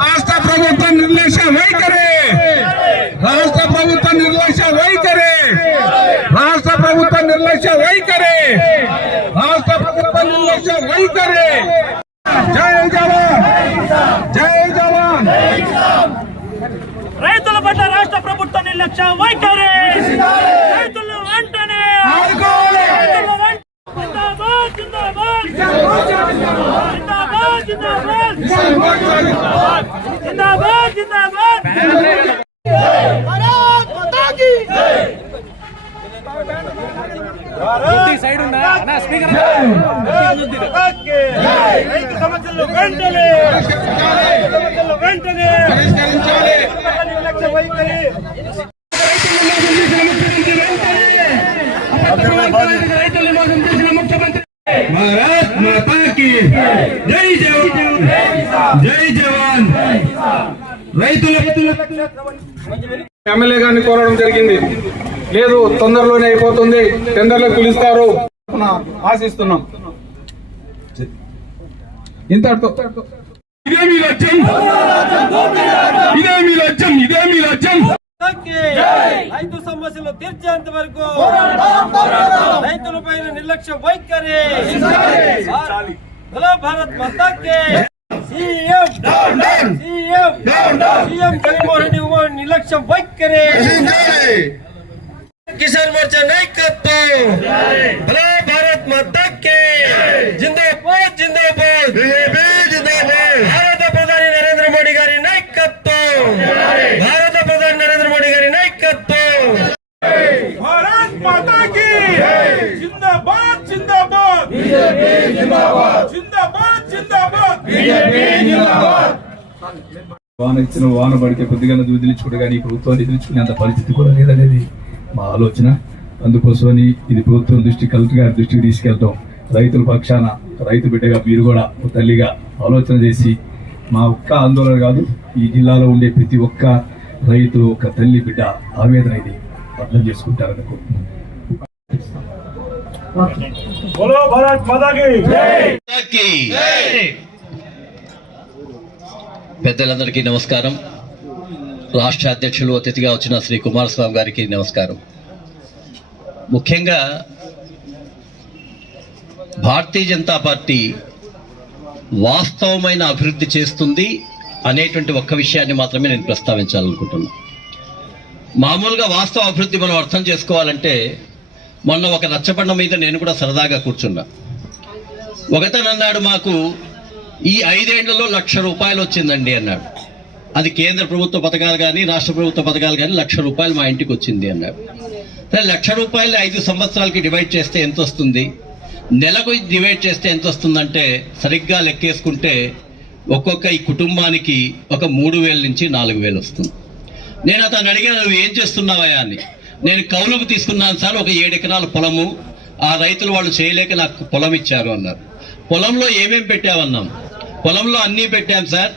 రాష్ట్ర ప్రభుత్వ నిర్లక్ష్య వైఖరి, రాష్ట్ర ప్రభుత్వ నిర్లక్ష్య వైఖరి, రాష్ట్ర ప్రభుత్వ నిర్లక్ష్య వైఖరి, రాష్ట్ర ప్రభుత్వ నిర్లక్ష్య వైఖరి. జై జవాన్, జై జవాన్. రైతుల పట్ల రాష్ట్ర ప్రభుత్వ నిర్లక్ష్య వైఖరి, రైతులు వెంటనే జిందాబాద్ జిందాబాద్ జిందాబాద్ జిందాబాద్ జిందాబాద్. భారత్ మాతా కీ సైడ్ ఉందా అన్న స్పీకర్. రైతు సమస్యలు వెంటనే, సమస్యలు వెంటనే నిర్లక్ష్య వైఖరి. భారత్ మాతా కీ జై జవాన్, జై జవాన్. రైతుల ఎమ్మెల్యే గారిని కోరడం జరిగింది. లేదు, తొందరలోనే అయిపోతుంది, టెండర్లకు పిలుస్తారు ఆశిస్తున్నాం. ఇంతటితో ఇదేమి లక్ష్యం, ఇదేమి లక్ష్యం, ఇదేమి లక్ష్యం. రైతు సమస్యలు తీర్చేంత వరకు రైతుల పైన నిర్లక్ష్య వైఖరి. భారత్ మాతా కీ. సీఎం జగన్మోహన్ రెడ్డి నిర్లక్ష్య వైఖరి. కిసాన్ మోర్చా నాయకత్వం. భారత్ మాతా కీ. జిందాబాద్ జిందాబాద్ జిందాబాద్. భారత ప్రధాని నరేంద్ర మోడీ గారి నాయకత్వం, భారత ప్రధాని నరేంద్ర మోడీ గారి నాయకత్వం. భారత్ మాతా కీ. జిందాబాద్ జిందాబాద్ జిందాబాద్ జిందాబాద్. వాన ఇచ్చిన వాన పడితే కొద్దిగా వదిలించుకుంటే కానీ ఈ ప్రభుత్వాన్ని వదిలించుకునేంత పరిస్థితి కూడా లేదనేది మా ఆలోచన. అందుకోసమని ఇది ప్రభుత్వం దృష్టి, కలెక్టర్ గారి దృష్టికి తీసుకెళ్తాం. రైతుల పక్షాన రైతు బిడ్డగా మీరు కూడా ఒక తల్లిగా ఆలోచన చేసి, మా ఒక్క ఆందోళన కాదు, ఈ జిల్లాలో ఉండే ప్రతి ఒక్క రైతు ఒక తల్లి బిడ్డ ఆవేదన ఇది అర్థం చేసుకుంటారనుకో. పెద్దలందరికీ నమస్కారం. రాష్ట్ర అధ్యక్షులు అతిథిగా వచ్చిన శ్రీ కుమారస్వామి గారికి నమస్కారం. ముఖ్యంగా భారతీయ జనతా పార్టీ వాస్తవమైన అభివృద్ధి చేస్తుంది అనేటువంటి ఒక్క విషయాన్ని మాత్రమే నేను ప్రస్తావించాలనుకుంటున్నాను. మామూలుగా వాస్తవ అభివృద్ధి మనం అర్థం చేసుకోవాలంటే, మొన్న ఒక రచ్చబండ మీద నేను కూడా సరదాగా కూర్చున్నా. ఒకతను అన్నాడు, మాకు ఈ 5 ఏళ్లలో 1,00,000 రూపాయలు వచ్చిందండి అన్నాడు. అది కేంద్ర ప్రభుత్వ పథకాలు కానీ రాష్ట్ర ప్రభుత్వ పథకాలు కానీ 1,00,000 రూపాయలు మా ఇంటికి వచ్చింది అన్నాడు. 1,00,000 రూపాయలు 5 సంవత్సరాలకి డివైడ్ చేస్తే ఎంత వస్తుంది, నెలకు డివైడ్ చేస్తే ఎంత వస్తుందంటే, సరిగ్గా లెక్కేసుకుంటే ఒక్కొక్క ఈ కుటుంబానికి ఒక 3,000 నుంచి 4,000 వస్తుంది. నేను అతను అడిగిన, నువ్వు ఏం చేస్తున్నావా అని. నేను కౌలుకు తీసుకున్నాను సార్, ఒక 7 ఎకరాల పొలము, ఆ రైతులు వాళ్ళు చేయలేక నాకు పొలం ఇచ్చారు అన్నారు. పొలంలో ఏమేమి పెట్టామన్నాం. పొలంలో అన్నీ పెట్టాం సార్,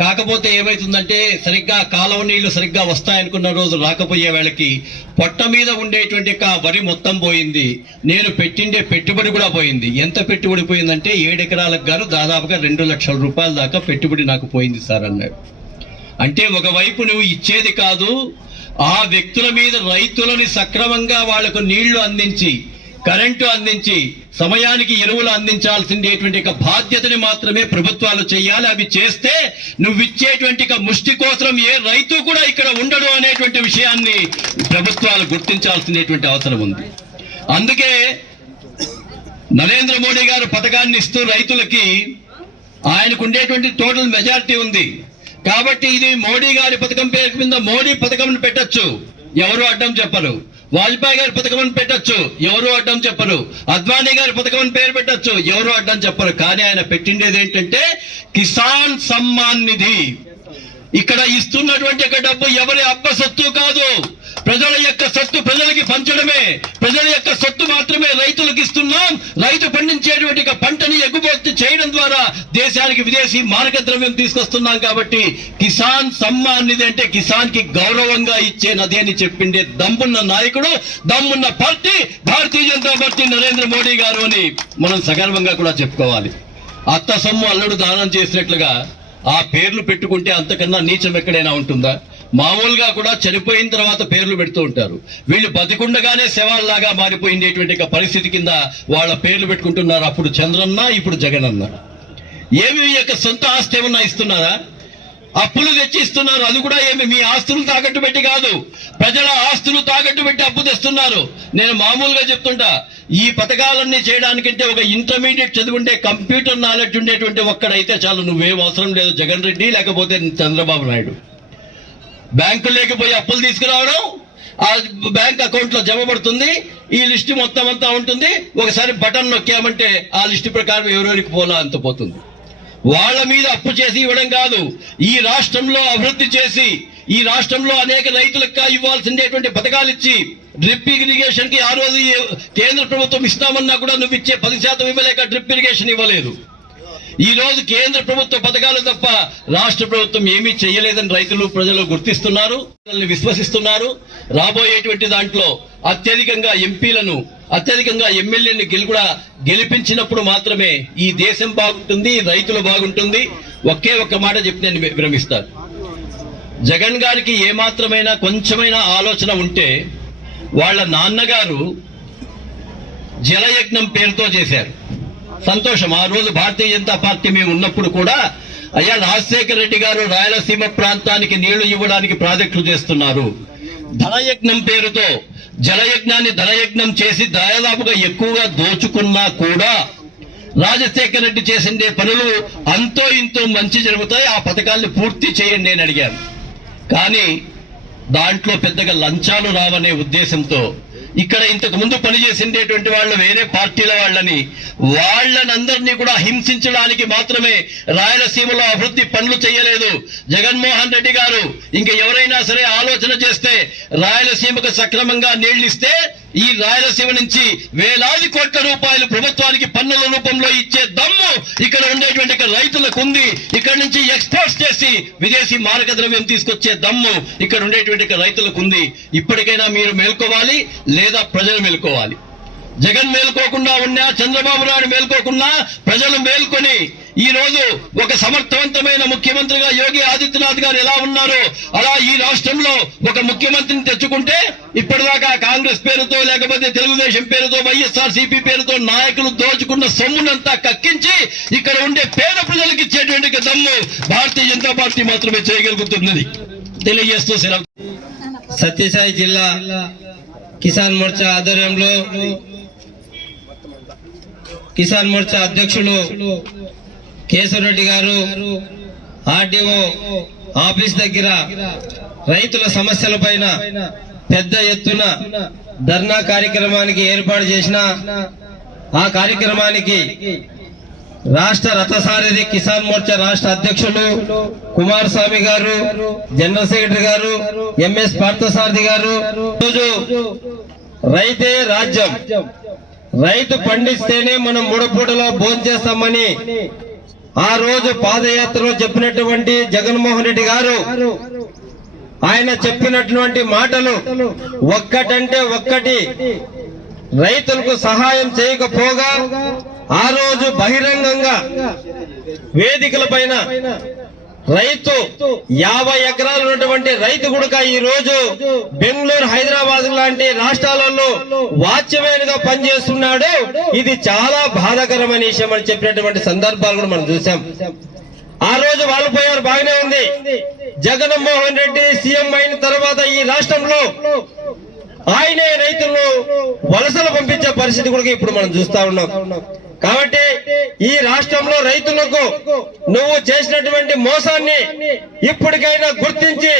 కాకపోతే ఏమవుతుందంటే సరిగ్గా కాలువ నీళ్లు సరిగ్గా వస్తాయనుకున్న రోజు రాకపోయే వాళ్ళకి పొట్ట మీద ఉండేటువంటి వరి మొత్తం పోయింది. నేను పెట్టిండే పెట్టుబడి కూడా పోయింది. ఎంత పెట్టుబడి పోయిందంటే 7 ఎకరాలకు గాను దాదాపుగా 2,00,000 రూపాయల దాకా పెట్టుబడి నాకు పోయింది సార్ అన్నాడు. అంటే ఒకవైపు నువ్వు ఇచ్చేది కాదు, ఆ వ్యక్తుల మీద రైతులని సక్రమంగా వాళ్లకు నీళ్లు అందించి, కరెంటు అందించి, సమయానికి ఎరువులు అందించాల్సిందేటువంటి బాధ్యతని మాత్రమే ప్రభుత్వాలు చేయాలి. అవి చేస్తే నువ్విచ్చేటువంటి ముష్టి కోసం ఏ రైతు కూడా ఇక్కడ ఉండడు అనేటువంటి విషయాన్ని ప్రభుత్వాలు గుర్తించాల్సినటువంటి అవసరం ఉంది. అందుకే నరేంద్ర మోడీ గారు పథకాన్ని ఇస్తూ రైతులకి ఆయనకు ఉండేటువంటి టోటల్ మెజారిటీ ఉంది కాబట్టి ఇది మోడీ గారి పథకం పేరు మీద మోడీ పథకం పెట్టొచ్చు, ఎవరు అడ్డం చెప్పరు. వాజ్పేయి గారి పథకం పెట్టొచ్చు, ఎవరు అడ్డం చెప్పరు. అద్వానీ గారి పథకం పేరు పెట్టొచ్చు, ఎవరు అడ్డం చెప్పరు. కానీ ఆయన పెట్టిండేది ఏంటంటే కిసాన్ సమ్మాన్ నిధి. ఇక్కడ ఇస్తున్నటువంటి డబ్బు ఎవరి అబ్బ సొత్తు కాదు, ప్రజల యొక్క సొత్తు ప్రజలకి పంచడమే. ప్రజల యొక్క సొత్తు మాత్రమే రైతులకు ఇస్తున్నాం. రైతు పండించేటువంటి పంటని ఎగుమతి చేయడం ద్వారా దేశానికి విదేశీ మారక ద్రవ్యం తీసుకొస్తున్నాం. కాబట్టి కిసాన్ సమ్మాన్ నిధి అంటే కిసాన్ కి గౌరవంగా ఇచ్చే నది అని చెప్పిండే దమ్మున్న నాయకుడు, దమ్మున్న పార్టీ భారతీయ జనతా పార్టీ నరేంద్ర మోడీ గారు అని మనం సగర్వంగా కూడా చెప్పుకోవాలి. అత్త సొమ్ము అల్లుడు దానం చేసినట్లుగా ఆ పేర్లు పెట్టుకుంటే అంతకన్నా నీచం ఎక్కడైనా ఉంటుందా? మామూలుగా కూడా చనిపోయిన తర్వాత పేర్లు పెడుతూ ఉంటారు. వీళ్ళు బతికుండగానే శవాల్లాగా మారిపోయిందేటువంటి పరిస్థితి కింద వాళ్ళ పేర్లు పెట్టుకుంటున్నారు. అప్పుడు చంద్రన్న, ఇప్పుడు జగనన్న. ఏమి మీ యొక్క సొంత ఆస్తి ఏమన్నా ఇస్తున్నారా? అప్పులు తెచ్చి ఇస్తున్నారు. అది కూడా ఏమి మీ ఆస్తులు తాకట్టు పెట్టి కాదు, ప్రజల ఆస్తులు తాకట్టు పెట్టి అప్పు తెస్తున్నారు. నేను మామూలుగా చెప్తుంటా, ఈ పథకాలన్నీ చేయడానికంటే ఒక ఇంటర్మీడియట్ చదువుండే కంప్యూటర్ నాలెడ్జ్ ఉండేటువంటి ఒక్కడైతే చాలు. నువ్వేం అవసరం లేదు జగన్ రెడ్డి లేకపోతే చంద్రబాబు నాయుడు. బ్యాంకు లేకపోయి అప్పులు తీసుకురావడం, ఆ బ్యాంక్ అకౌంట్ లో జమ పడుతుంది, ఈ లిస్టు మొత్తం అంతా ఉంటుంది. ఒకసారి బటన్ నొక్కామంటే ఆ లిస్టు ప్రకారం ఎవరెవరికి పోలా అంత పోతుంది. వాళ్ళ మీద అప్పు చేసి ఇవ్వడం కాదు, ఈ రాష్ట్రంలో అభివృద్ధి చేసి, ఈ రాష్ట్రంలో అనేక రైతులకు ఇవ్వాల్సిందేటువంటి పథకాలు ఇచ్చి, డ్రిప్ ఇరిగేషన్ కి ఆ రోజు కేంద్ర ప్రభుత్వం ఇస్తామన్నా కూడా నువ్వు ఇచ్చే 10% ఇవ్వలేక డ్రిప్ ఇరిగేషన్ ఇవ్వలేదు. ఈ రోజు కేంద్ర ప్రభుత్వ పథకాలు తప్ప రాష్ట్ర ప్రభుత్వం ఏమీ చేయలేదని రైతులు ప్రజలు గుర్తిస్తున్నారు, విశ్వసిస్తున్నారు. రాబోయేటువంటి దాంట్లో అత్యధికంగా ఎంపీలను, అత్యధికంగా ఎమ్మెల్యేని కూడా గెలిపించినప్పుడు మాత్రమే ఈ దేశం బాగుంటుంది, రైతులు బాగుంటుంది. ఒకే ఒక్క మాట చెప్పి నేను విరమిస్తాను. జగన్ గారికి ఏమాత్రమైనా కొంచెమైనా ఆలోచన ఉంటే వాళ్ళ నాన్నగారు జలయజ్ఞం పేరుతో చేశారు. సంతోషం. ఆ రోజు భారతీయ జనతా పార్టీ మేము ఉన్నప్పుడు కూడా అయ్యా రాజశేఖర రెడ్డి గారు రాయలసీమ ప్రాంతానికి నీళ్లు ఇవ్వడానికి ప్రాజెక్టులు చేస్తున్నారు. ధనయజ్ఞం పేరుతో జలయజ్ఞాన్ని ధనయజ్ఞం చేసి దాదాపుగా ఎక్కువగా దోచుకున్నా కూడా రాజశేఖర రెడ్డి చేసిండే పనులు అంతో ఇంతో మంచి జరుగుతాయి, ఆ పథకాల్ని పూర్తి చేయండి అని అడిగాను. కానీ దాంట్లో పెద్దగా లంచాలు రావనే ఉద్దేశంతో ఇక్కడ ఇంతకు ముందు పనిచేసిండేటువంటి వాళ్ళు వేరే పార్టీల వాళ్ళనందరినీ కూడా హింసించడానికి మాత్రమే రాయలసీమలో అభివృద్ధి పనులు చేయలేదు. జగన్మోహన్ రెడ్డి గారు ఇంకా ఎవరైనా సరే ఆలోచన చేస్తే రాయలసీమకు సక్రమంగా నీళ్లు ఇస్తే ఈ రాయలసీమ నుంచి వేలాది కోట్ల రూపాయలు ప్రభుత్వానికి పన్నుల రూపంలో ఇచ్చే దమ్ము ఇక్కడ ఉండేటువంటి రైతులకు ఉంది. ఇక్కడ నుంచి ఎక్స్పోర్ట్స్ చేసి విదేశీ మారక ద్రవ్యం తీసుకొచ్చే దమ్ము ఇక్కడ ఉండేటువంటి రైతులకు ఉంది. ఇప్పటికైనా మీరు మేల్కోవాలి, లేదా ప్రజలు మేల్కోవాలి. జగన్ మేల్కోకుండా ఉన్నా, చంద్రబాబు నాయుడు మేల్కోకుండా ప్రజలు మేల్కొని ఈ రోజు ఒక సమర్థవంతమైన ముఖ్యమంత్రిగా యోగి ఆదిత్యనాథ్ గారు ఎలా ఉన్నారో అలా ఈ రాష్ట్రంలో ఒక ముఖ్యమంత్రిని తెచ్చుకుంటే ఇప్పటిదాకా కాంగ్రెస్ పేరుతో లేకపోతే తెలుగుదేశం పేరుతో వైఎస్ఆర్సీపీ పేరుతో నాయకులు దోచుకున్న సొమ్మునంతా కక్కించి ఇక్కడ ఉండే పేద ప్రజలకు ఇచ్చేటువంటి దమ్ము భారతీయ జనతా పార్టీ మాత్రమే చేయగలుగుతున్నది తెలియజేస్తూ సెలవు. సత్యసాయి జిల్లా కిసాన్ మోర్చా ఆధ్వర్యంలో కిసాన్ మోర్చా అధ్యక్షులు కేశవరెడ్డి గారు ఆర్డీఓ ఆఫీస్ దగ్గర రైతుల సమస్యల పైన పెద్ద ఎత్తున ధర్నా కార్యక్రమానికి ఏర్పాటు చేసిన ఆ కార్యక్రమానికి రాష్ట్ర రథసారథి కిసాన్ మోర్చా రాష్ట్ర అధ్యక్షులు కుమారస్వామి గారు, జనరల్ సెక్రటరీ గారు, ఎంఎస్ పార్థసారథి గారు, రోజు రైతే రాజ్యం, రైతు పండిస్తేనే మనం మూడపూటలో భోజనం చేస్తామని ఆ రోజు పాదయాత్రలో చెప్పినటువంటి జగన్మోహన్ రెడ్డి గారు ఆయన చెప్పినటువంటి మాటలు ఒక్కటంటే ఒక్కటి రైతులకు సహాయం చేయకపోగా ఆ రోజు బహిరంగంగా వేదికల పైన రైతు 50 ఎకరాలు ఉన్నటువంటి రైతు కూడా ఈ రోజు బెంగళూరు, హైదరాబాద్ లాంటి రాష్ట్రాలలో వాచ్మెన్ గా పనిచేస్తున్నాడు. ఇది చాలా బాధాకరమైన విషయం అని చెప్పినటువంటి సందర్భాలు కూడా మనం చూసాం. ఆ రోజు వాళ్ళు పోయారు, బాగానే ఉంది. జగన్మోహన్ రెడ్డి సీఎం అయిన తర్వాత ఈ రాష్ట్రంలో ఆయనే రైతులను వలసలు పంపించే పరిస్థితి కూడా ఇప్పుడు మనం చూస్తా ఉన్నాం. కాబట్టి ఈ రాష్ట్రంలో రైతులకు నువ్వు చేసినటువంటి మోసాన్ని ఇప్పటికైనా గుర్తించి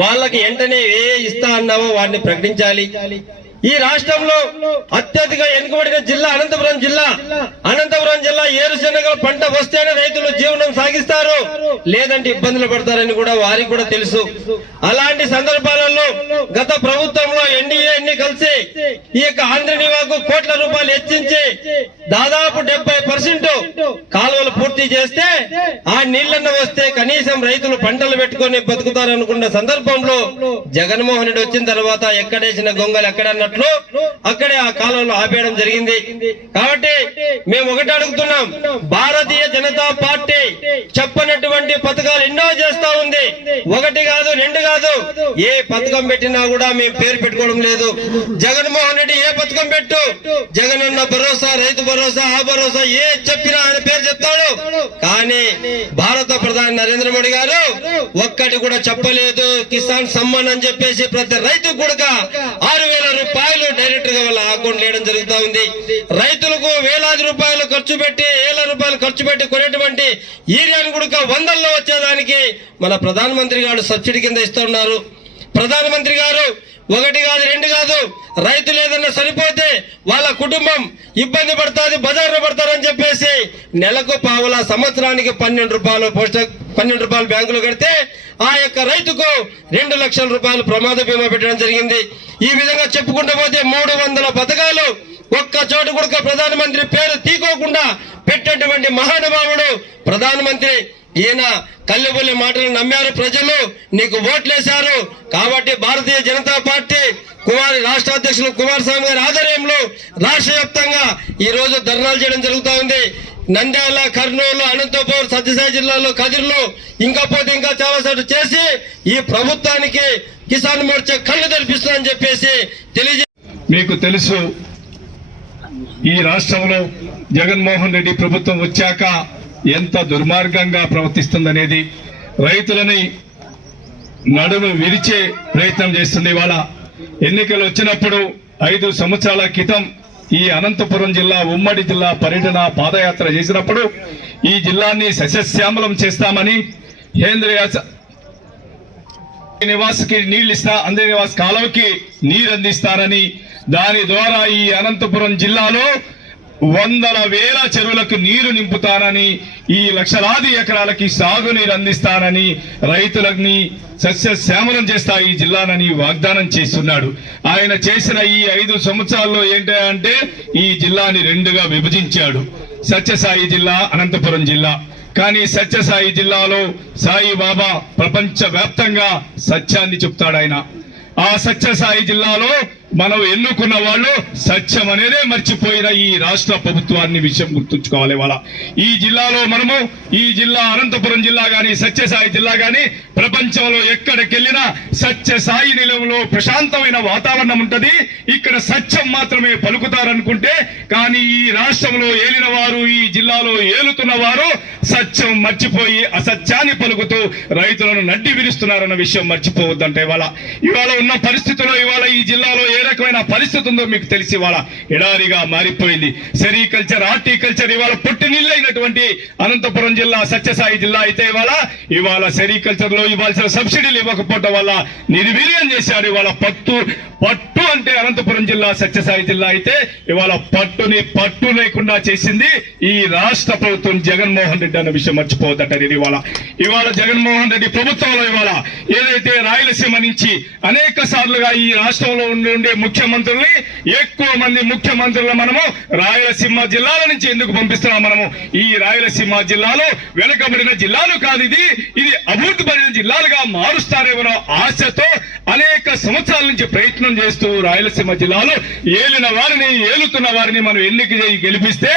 వాళ్ళకి వెంటనే ఏ ఇస్తా అన్నావో వాటిని ప్రకటించాలి. ఈ రాష్ట్రంలో అత్యధిక వెనుకబడిన జిల్లా అనంతపురం జిల్లా. అనంతపురం జిల్లా ఏరుశనగల పంట వస్తేనే రైతులు జీవనం సాగిస్తారు, లేదంటే ఇబ్బందులు పడతారని కూడా వారికి కూడా తెలుసు. అలాంటి సందర్భాలలో గత ప్రభుత్వంలో ఎన్డీఏ అన్ని కలిసి ఈ యొక్క ఆంధ్రనివాకు కోట్ల రూపాయలు హెచ్చించి దాదాపు 70% కాలువలు పూర్తి పూర్తి చేస్తే ఆ నీళ్లన్న వస్తే కనీసం రైతులు పంటలు పెట్టుకొని బతుకుతారనుకున్న సందర్భంలో జగన్మోహన్ రెడ్డి వచ్చిన తర్వాత ఎక్కడేసిన గొంగలు ఎక్కడన్నట్లు అక్కడే ఆ కాలంలో ఆపేయడం జరిగింది. కాబట్టి మేము ఒకటి అడుగుతున్నాం, భారతీయ జనతా పార్టీ చెప్పనటువంటి పథకాలు ఎన్నో చేస్తా ఉంది. ఒకటి కాదు, రెండు కాదు, ఏ పథకం పెట్టినా కూడా మేము పేరు పెట్టుకోవడం లేదు. జగన్మోహన్ రెడ్డి ఏ పథకం పెట్టు, జగనన్న భరోసా, రైతు భరోసా, ఆ భరోసా ఏ చెప్పినా ఆయన పేరు చెప్తాడు. కానీ భారత ప్రధాని నరేంద్ర మోడీ గారు ఒక్కటి కూడా చెప్పలేదు. కిసాన్ సమ్మాన్ అని చెప్పేసి ప్రతి రైతు కూడా 6,000 రూపాయలు డైరెక్ట్ గా వాళ్ళ అకౌంట్ వేయడం జరుగుతా ఉంది. రైతులకు వేలాది రూపాయలు ఖర్చు పెట్టి, 1,000 రూపాయలు ఖర్చు పెట్టి కొనేటువంటి యూరియాను కూడా 100లో వచ్చేదానికి మన ప్రధానమంత్రి గారు సబ్సిడీ కింద ఇస్తున్నారు. ప్రధానమంత్రి గారు ఒకటి కాదు, రెండు కాదు, రైతులు ఏదన్నా సరిపోతే వాళ్ళ కుటుంబం ఇబ్బంది పడుతుంది, బజార్లో పడతారని చెప్పేసి నెలకు పావుల, సంవత్సరానికి 12 రూపాయలు బ్యాంకులో కడితే ఆ యొక్క రైతుకు 2 లక్షల రూపాయలు ప్రమాద బీమా పెట్టడం జరిగింది. ఈ విధంగా చెప్పుకుంటూ పోతే 300 పథకాలు ఒక్క చోటు కూడా ప్రధానమంత్రి పేరు తీకోకుండా పెట్టేటువంటి మహానుభావుడు ప్రధానమంత్రి. ఈయన కల్లెబొల్లి మాటలు నమ్మారు ప్రజలు, నీకు ఓట్లేశారు. కాబట్టి భారతీయ జనతా పార్టీ రాష్ట్ర అధ్యక్షులు కుమారస్వామి గారి ఆధ్వర్యంలో రాష్ట్ర వ్యాప్తంగా ఈ రోజు ధర్నాలు చేయడం జరుగుతూ ఉంది. నంద్యాల, కర్నూలు, అనంతపూర్, సత్యసాయి జిల్లాలో, కదిర్లో ఇంకా పోతే ఇంకా చాలా సార్లు చేసి ఈ ప్రభుత్వానికి కిసాన్ మోర్చా కళ్ళు తెరిపిస్తుందని చెప్పేసి తెలియజే. మీకు తెలుసు, ఈ రాష్ట్రంలో జగన్మోహన్ రెడ్డి ప్రభుత్వం వచ్చాక ఎంత దుర్మార్గంగా ప్రవర్తిస్తుందనేది, రైతులని నడుము విరిచే ప్రయత్నం చేస్తుంది. ఇవాళ ఎన్నికలు వచ్చినప్పుడు 5 సంవత్సరాల క్రితం ఈ అనంతపురం జిల్లా, ఉమ్మడి జిల్లా పర్యటన పాదయాత్ర చేసినప్పుడు ఈ జిల్లాని సస్యశ్యామలం చేస్తామని, నివాస్కి నీళ్లు ఇస్తా, అందరి నివాస్ కాలువకి నీరు అందిస్తారని, దాని ద్వారా ఈ అనంతపురం జిల్లాలో 100,000 చెరువులకు నీరు నింపుతానని, ఈ లక్షలాది ఎకరాలకి సాగునీరు అందిస్తానని, రైతులని సస్యశ్యామలం చేస్తా ఈ జిల్లానని వాగ్దానం చేస్తున్నాడు. ఆయన చేసిన ఈ 5 సంవత్సరాల్లో ఏంటంటే ఈ జిల్లాని 2గా విభజించాడు. సత్యసాయి జిల్లా, అనంతపురం జిల్లా. కానీ సత్యసాయి జిల్లాలో సాయిబాబా ప్రపంచ వ్యాప్తంగా సత్యాన్ని చెప్తాడు ఆయన. ఆ సత్యసాయి జిల్లాలో మనం ఎన్నుకున్న వాళ్ళు సత్యం అనేదే మర్చిపోయిన ఈ రాష్ట్ర ప్రభుత్వాన్ని విషయం గుర్తుంచుకోవాలి. వాళ్ళ ఈ జిల్లాలో మనము, ఈ జిల్లా అనంతపురం జిల్లా గాని, సత్యసాయి జిల్లా గాని ప్రపంచంలో ఎక్కడికెళ్ళినా సత్యసాయి నిలయంలో ప్రశాంతమైన వాతావరణం ఉంటది. ఇక్కడ సత్యం మాత్రమే పలుకుతారనుకుంటే, కానీ ఈ రాష్ట్రంలో ఏలిన వారు, ఈ జిల్లాలో ఏలుతున్న వారు సత్యం మర్చిపోయి అసత్యాన్ని పలుకుతూ రైతులను నడ్డి విరుస్తున్నారన్న విషయం మర్చిపోవద్దంటే ఇవాళ ఉన్న పరిస్థితుల్లో ఇవాళ ఈ జిల్లాలో ఏ రకమైన పరిస్థితి ఉందో మీకు తెలిసి ఇవాళ ఎడారిగా మారిపోయింది. సెరికల్చర్, హార్టికల్చర్ ఇవాళ పుట్టినిల్లైనటువంటి అనంతపురం జిల్లా, సత్యసాయి జిల్లా అయితే ఇవాళ సెరికల్చర్ లో ఇవ్వాల్సిన సబ్సిడీలు ఇవ్వకపోవడం వల్ల నిర్వీర్యం చేశారు. ఇవాళ పట్టు అంటే అనంతపురం జిల్లా, సత్యసాయి జిల్లా అయితే ఇవాళ పట్టు లేకుండా చేసింది ఈ రాష్ట్ర ప్రభుత్వం, జగన్మోహన్ రెడ్డి అన్న విషయం మర్చిపోవద్దంటారు. ఇవాళ జగన్మోహన్ రెడ్డి ప్రభుత్వంలో ఇవాళ ఏదైతే రాయలసీమ నుంచి అనేక సార్లుగా ఈ రాష్ట్రంలో ఉండే ముఖ్యమంత్రుల్ని, ఎక్కువ మంది ముఖ్యమంత్రులను మనము రాయలసీమ జిల్లాల నుంచి ఎందుకు పంపిస్తున్నాం? మనము ఈ రాయలసీమ జిల్లాలో వెనుకబడిన జిల్లాలు కాదు, ఇది అభివృద్ధి పడిన జిల్లాలుగా మారుస్తారేమో ఆశతో అనేక సంవత్సరాల నుంచి ప్రయత్నం చేస్తూ రాయలసీమ జిల్లాలో ఏలుతున్న వారిని మనం ఎన్నిక చేయి గెలిపిస్తే,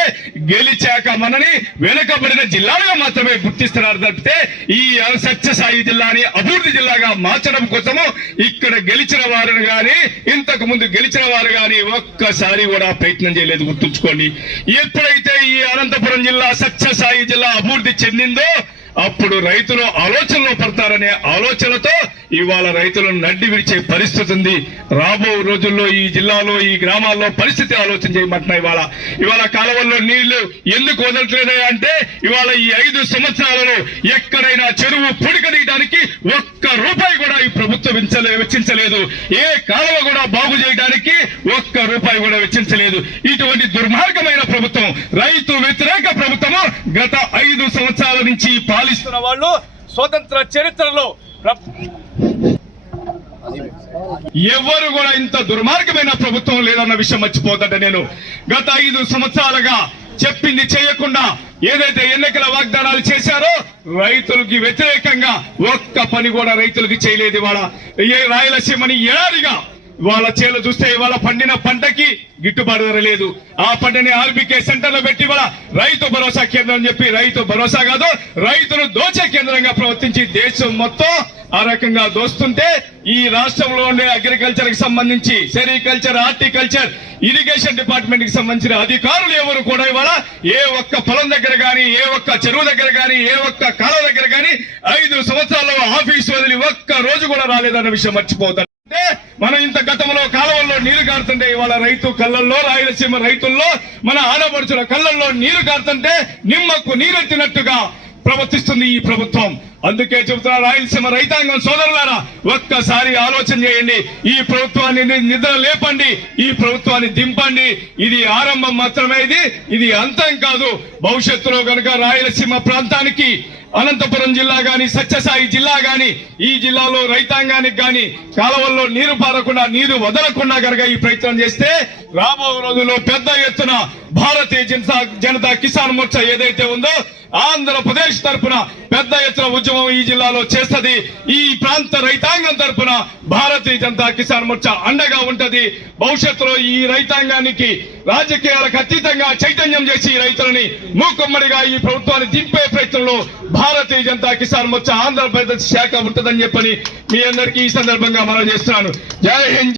గెలిచాక మనని వెనుకబడిన జిల్లాలుగా మాత్రమే గుర్తిస్తున్నారు తప్పితే ఈ సత్యసాయి జిల్లాని అభివృద్ధి జిల్లాగా మార్చడం కోసము ఇక్కడ గెలిచిన వారిని గాని, ఇంతకు ముందు గెలిచిన వారు గాని ఒక్కసారి కూడా ప్రయత్నం చేయలేదు. గుర్తుంచుకోండి, ఎప్పుడైతే ఈ అనంతపురం జిల్లా, సత్యసాయి జిల్లా అభివృద్ధి చెందిందో అప్పుడు రైతులు ఆలోచనలో పడతారనే ఆలోచనతో ఇవాళ రైతులను నడ్డి విడిచే పరిస్థితి ఉంది. రాబో రోజుల్లో ఈ జిల్లాలో, ఈ గ్రామాల్లో పరిస్థితి ఆలోచన చేయమంటున్నాయి. ఇవాళ కాలువల్లో నీళ్లు ఎందుకు వదలట్లేదు అంటే ఇవాళ ఈ 5 సంవత్సరాలలో ఎక్కడైనా చెరువు పుడికనీయడానికి ఒక్క రూపాయి కూడా ఈ ప్రభుత్వం వెచ్చించలేదు. ఏ కాలువ కూడా బాగు చేయడానికి ఒక్క రూపాయి కూడా వెచ్చించలేదు. ఇటువంటి దుర్మార్గమైన ప్రభుత్వం, రైతు వ్యతిరేక ప్రభుత్వము గత 5 సంవత్సరాల నుంచి పాలిస్తున్న వాళ్ళు స్వతంత్ర చరిత్రలో ఎవరు కూడా ఇంత దుర్మార్గమైన ప్రభుత్వం లేదన్న విషయం మర్చిపోతుంటే, నేను గత 5 సంవత్సరాలుగా చెప్పింది చేయకుండా ఏదైతే ఎన్నికల వాగ్దానాలు చేశారో రైతులకి వ్యతిరేకంగా ఒక్క పని కూడా రైతులకి చేయలేదు. ఇవాళ రాయలసీమని ఏడాదిగా వాళ్ళ చేలు చూస్తే ఇవాళ పండిన పంటకి గిట్టుబాటు ధర లేదు. ఆ పంటని ఆర్బీకే సెంటర్ లో పెట్టి ఇవాళ రైతు భరోసా కేంద్రం అని చెప్పి రైతు భరోసా కాదు రైతును దోచే కేంద్రంగా ప్రవర్తించి దేశం మొత్తం ఆ రకంగా దోస్తుంటే ఈ రాష్ట్రంలో ఉండే అగ్రికల్చర్ కి సంబంధించి సెరికల్చర్, హార్టికల్చర్, ఇరిగేషన్ డిపార్ట్మెంట్ కి సంబంధించిన అధికారులు ఎవరు కూడా ఇవాళ ఏ ఒక్క పొలం దగ్గర గాని, ఏ ఒక్క చెరువు దగ్గర గాని, ఏ ఒక్క కాలువ దగ్గర గాని 5 సంవత్సరాల్లో ఆఫీసు వదిలి ఒక్క రోజు కూడా రాలేదన్న విషయం మర్చిపోతారు. మనం ఇంత గతంలో కాలువల్లో నీరు కారుతుంటే ఇవాళ రైతు కళ్ళల్లో, రాయలసీమ రైతుల్లో, మన ఆడపడుచుల కళ్ళల్లో నీరు కారుతుంటే నిమ్మకు నీరెత్తినట్టుగా ప్రవర్తిస్తుంది ఈ ప్రభుత్వం. అందుకే చెబుతున్నా రాయలసీమ రైతాంగం సోదరులారా, ఒక్కసారి ఆలోచన చేయండి. ఈ ప్రభుత్వాన్ని నిద్ర లేపండి, ఈ ప్రభుత్వాన్ని దింపండి. ఇది ఆరంభం మాత్రమే, ఇది అంతం కాదు. భవిష్యత్తులో గనుక రాయలసీమ ప్రాంతానికి అనంతపురం జిల్లా గాని, సత్యసాయి జిల్లా గాని, ఈ జిల్లాలో రైతాంగానికి గాని కాలువల్లో నీరు పారకుండా, నీరు వదలకుండా కనుక ఈ ప్రయత్నం చేస్తే రాబో రోజుల్లో పెద్ద ఎత్తున భారతీయ జనతా కిసాన్ మోర్చా ఏదైతే ఉందో ఆంధ్రప్రదేశ్ తరఫున పెద్ద ఎత్తున ఉద్యమం ఈ జిల్లాలో చేస్తది. ఈ ప్రాంత రైతాంగం తరఫున భారతీయ జనతా కిసాన్ మోర్చా అండగా ఉంటది. భవిష్యత్తులో ఈ రైతాంగానికి రాజకీయాలకు అతీతంగా చైతన్యం చేసి ఈ రైతులని మూకుమ్మడిగా ఈ ప్రభుత్వాన్ని దింపే ప్రయత్నంలో భారతీయ జనతా కిసాన్ మోర్చా ఆంధ్రప్రదేశ్ శాఖ ఉంటుందని చెప్పని మీ అందరికీ ఈ సందర్భంగా మనం చేస్తున్నాను. జై హింద్.